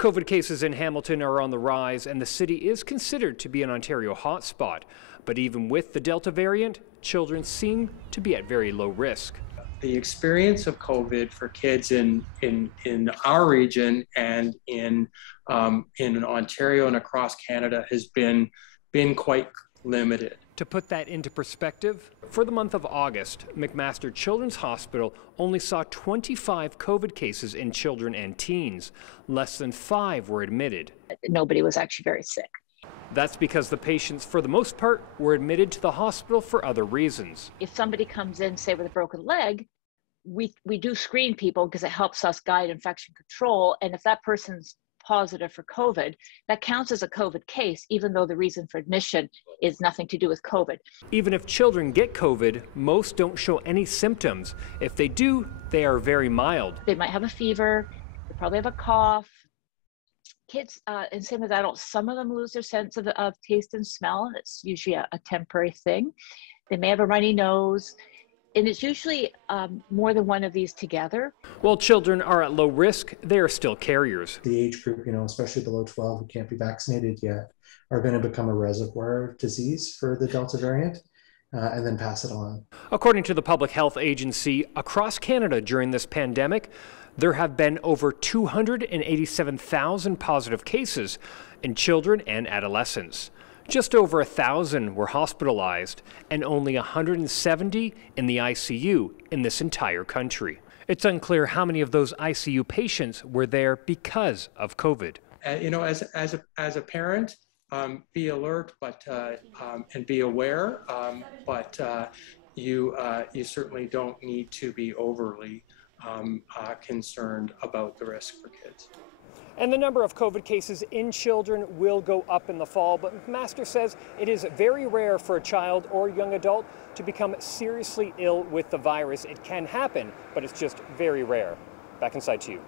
COVID cases in Hamilton are on the rise, and the city is considered to be an Ontario hotspot. But even with the Delta variant, children seem to be at very low risk. The experience of COVID for kids in our region and in Ontario and across Canada has been quite limited. To put that into perspective, for the month of August, McMaster Children's Hospital only saw 25 COVID cases in children and teens. Less than 5 were admitted. Nobody was actually very sick. That's because the patients, for the most part, were admitted to the hospital for other reasons. If somebody comes in, say, with a broken leg, we do screen people because it helps us guide infection control. And if that person's positive for COVID, that counts as a COVID case, even though the reason for admission is nothing to do with COVID. Even if children get COVID, most don't show any symptoms. If they do, they are very mild. They might have a fever, they probably have a cough. Kids, and same with adults, some of them lose their sense of taste and smell. It's usually a temporary thing. They may have a runny nose. And it's usually more than one of these together. While children are at low risk, they are still carriers. The age group, especially below 12 who can't be vaccinated yet, are going to become a reservoir of disease for the Delta variant and then pass it on. According to the Public Health Agency, across Canada during this pandemic, there have been over 287,000 positive cases in children and adolescents. Just over 1,000 were hospitalized and only 170 in the ICU in this entire country. It's unclear how many of those ICU patients were there because of COVID. As a parent, be alert, and be aware, but you certainly don't need to be overly concerned about the risk for kids. And the number of COVID cases in children will go up in the fall, but McMaster says it is very rare for a child or young adult to become seriously ill with the virus. It can happen, but it's just very rare. Back inside to you.